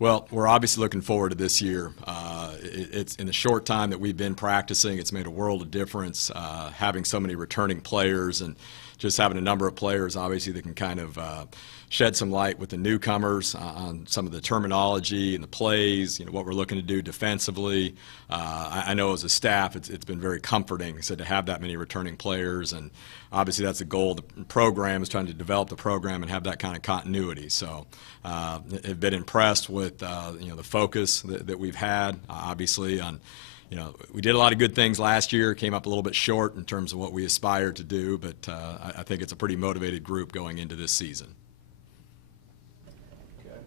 Well, we're obviously looking forward to this year. It's in the short time that we've been practicing, it's made a world of difference, having so many returning players and just having a number of players, obviously, that can kind of shed some light with the newcomers on some of the terminology and the plays, what we're looking to do defensively. I know as a staff, it's been very comforting, to have that many returning players, and obviously that's the goal of the program, is trying to develop the program and have that kind of continuity. So I've been impressed with the focus that we've had, obviously on. We did a lot of good things last year, came up a little bit short in terms of what we aspired to do, but I think it's a pretty motivated group going into this season. Okay.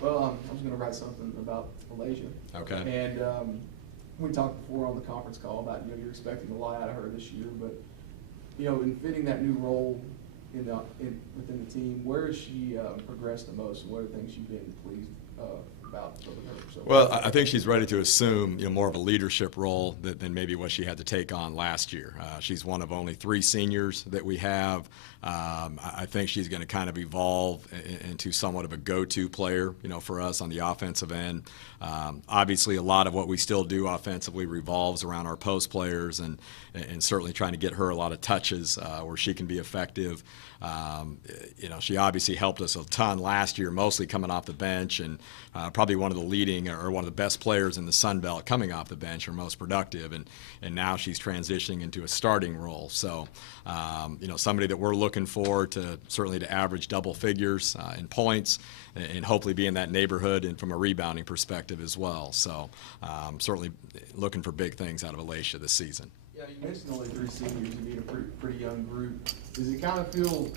Well, I was going to write something about Malaysia. Okay. And we talked before on the conference call about, you're expecting a lot out of her this year, but, in fitting that new role within the team, where has she progressed the most, and what are the things you've been pleased about with her? So well, I think she's ready to assume more of a leadership role than maybe what she had to take on last year. She's one of only 3 seniors that we have. I think she's going to kind of evolve into somewhat of a go-to player, for us on the offensive end. Obviously, a lot of what we still do offensively revolves around our post players, and certainly trying to get her a lot of touches where she can be effective. She obviously helped us a ton last year, mostly coming off the bench, and probably one of the leading or one of the best players in the Sun Belt coming off the bench, or most productive, and now she's transitioning into a starting role. So, somebody that we're looking for to certainly to average double figures in points, and hopefully be in that neighborhood and from a rebounding perspective as well. So, certainly looking for big things out of Alicia this season. Yeah, you mentioned only 3 seniors, you need a pretty young group. Does it kind of feel,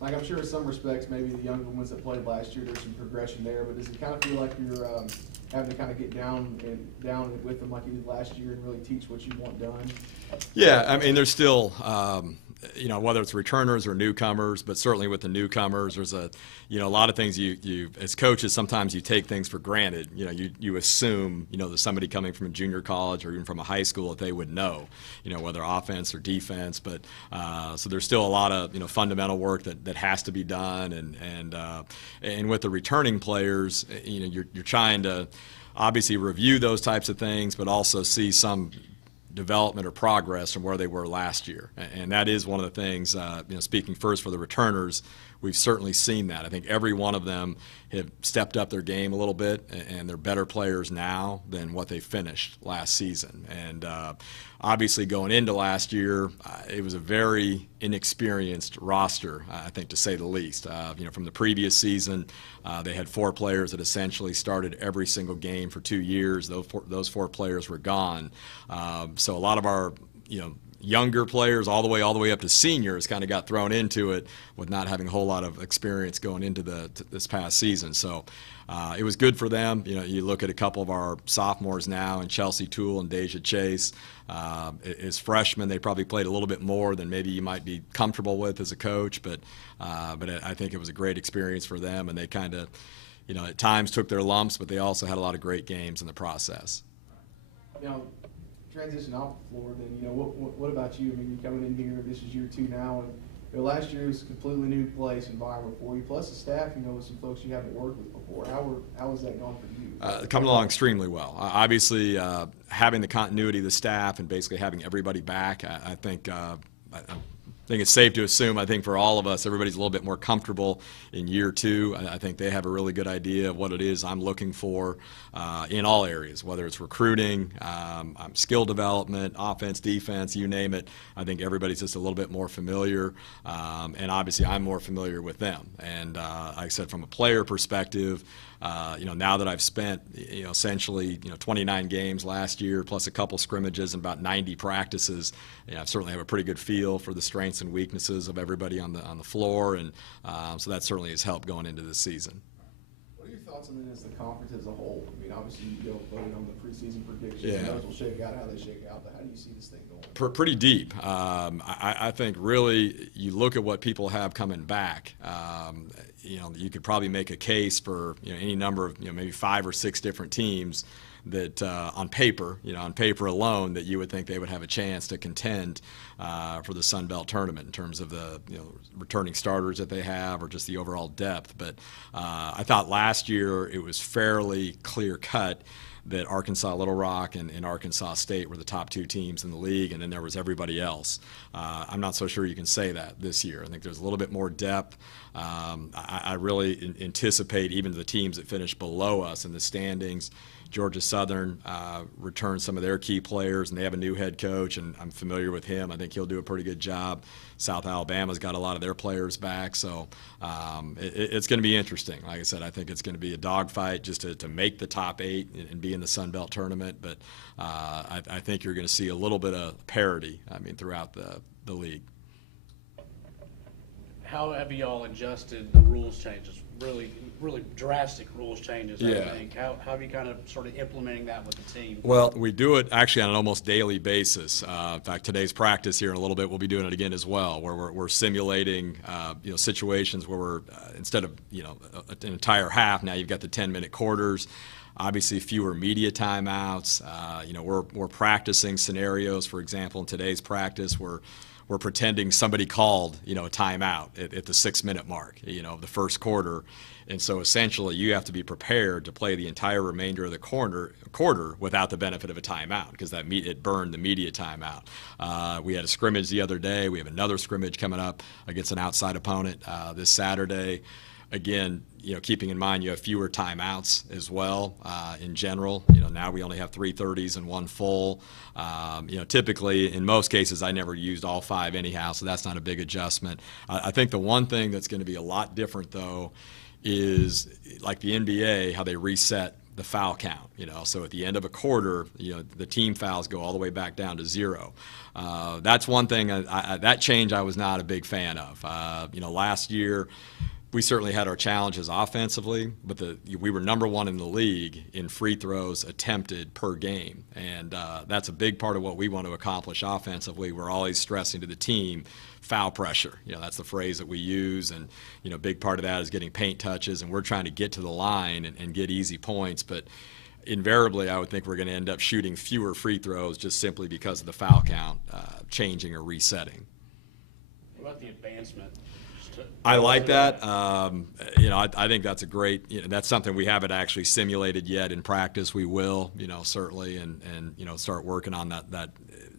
like I'm sure in some respects, maybe the younger ones that played last year, there's some progression there, but does it kind of feel like you're having to kind of get down with them like you did last year and really teach what you want done? Yeah, I mean, there's still, whether it's returners or newcomers, but certainly with the newcomers, there's a lot of things you as coaches, sometimes you take things for granted. You assume, that somebody coming from a junior college or even from a high school that they would know, whether offense or defense. But so there's still a lot of, fundamental work that has to be done. And with the returning players, you're trying to obviously review those types of things, but also see some development or progress from where they were last year. And that is one of the things, speaking first for the returners, we've certainly seen that. I think every one of them have stepped up their game a little bit, and they're better players now than what they finished last season. And obviously going into last year, it was a very inexperienced roster, I think, to say the least. From the previous season, they had 4 players that essentially started every single game for 2 years. Those 4 players were gone. So a lot of our, younger players all the way up to seniors kind of got thrown into it with not having a whole lot of experience going into this past season. So it was good for them. You look at a couple of our sophomores now, and Chelsea Toole and Deja Chase. As freshmen, they probably played a little bit more than maybe you might be comfortable with as a coach, but I think it was a great experience for them, and they kind of, at times took their lumps, but they also had a lot of great games in the process. Transition off the floor, then, what about you? I mean, you're coming in here, this is year 2 now, and last year was a completely new place, environment for you, plus the staff, with some folks you haven't worked with before. How has that gone for you? Coming along extremely well. Obviously, having the continuity of the staff and basically having everybody back, I think it's safe to assume, I think for all of us, everybody's a little bit more comfortable in year 2. I think they have a really good idea of what it is I'm looking for in all areas, whether it's recruiting, skill development, offense, defense, you name it. I think everybody's just a little bit more familiar, and obviously I'm more familiar with them. And like I said, from a player perspective, now that I've spent, essentially, 29 games last year, plus a couple scrimmages and about 90 practices, I certainly have a pretty good feel for the strengths and weaknesses of everybody on the floor, and so that certainly has helped going into this season. What are your thoughts on this, the conference as a whole? I mean, obviously you go voting on the preseason predictions. Yeah. Those will shake out how they shake out, but how do you see this thing going? Pretty deep. I think really you look at what people have coming back. You could probably make a case for any number of maybe 5 or 6 different teams that on paper, on paper alone, that you would think they would have a chance to contend for the Sun Belt tournament in terms of the returning starters that they have or just the overall depth. But I thought last year it was fairly clear cut that Arkansas Little Rock and Arkansas State were the top two teams in the league, and then there was everybody else. I'm not so sure you can say that this year. I think there's a little bit more depth. I really anticipate even the teams that finish below us in the standings. Georgia Southern returned some of their key players, and they have a new head coach, and I'm familiar with him. I think he'll do a pretty good job. South Alabama's got a lot of their players back, so it's going to be interesting. Like I said, I think it's going to be a dogfight just to make the top 8 and be in the Sun Belt tournament, but I think you're going to see a little bit of parity, throughout the league. How have you all adjusted the rules changes? Really drastic rules changes, I think. How have you kind of started implementing that with the team? Well, we do it actually on an almost daily basis. In fact, today's practice here in a little bit, we'll be doing it again as well, where we're simulating situations where we're instead of an entire half, now you've got the 10-minute quarters. Obviously, fewer media timeouts. We're practicing scenarios. For example, in today's practice, we're pretending somebody called, a timeout at the 6-minute mark, of the first quarter. And so essentially you have to be prepared to play the entire remainder of the quarter without the benefit of a timeout, because it burned the media timeout. We had a scrimmage the other day. We have another scrimmage coming up against an outside opponent this Saturday. Again, keeping in mind you have fewer timeouts as well in general. Now we only have 3:30s and one full. Typically, in most cases, I never used all 5 anyhow, so that's not a big adjustment. I think the one thing that's going to be a lot different, though, is like the NBA, how they reset the foul count. So at the end of a quarter, the team fouls go all the way back down to 0. That's one thing. That change I was not a big fan of. Last year, we certainly had our challenges offensively, but we were number 1 in the league in free throws attempted per game, and that's a big part of what we want to accomplish offensively. We're always stressing to the team foul pressure. That's the phrase that we use, and a big part of that is getting paint touches, and we're trying to get to the line and get easy points, but invariably I would think we're going to end up shooting fewer free throws just simply because of the foul count changing or resetting. What about the advancement? I like that. I think that's a great. That's something we haven't actually simulated yet in practice. We will, certainly, and start working on that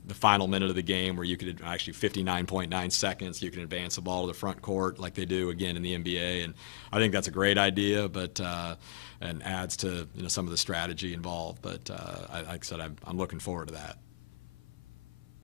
the final minute of the game where you could actually 59.9 seconds. You can advance the ball to the front court like they do again in the NBA, and I think that's a great idea. But and adds to some of the strategy involved. But like I said, I'm looking forward to that.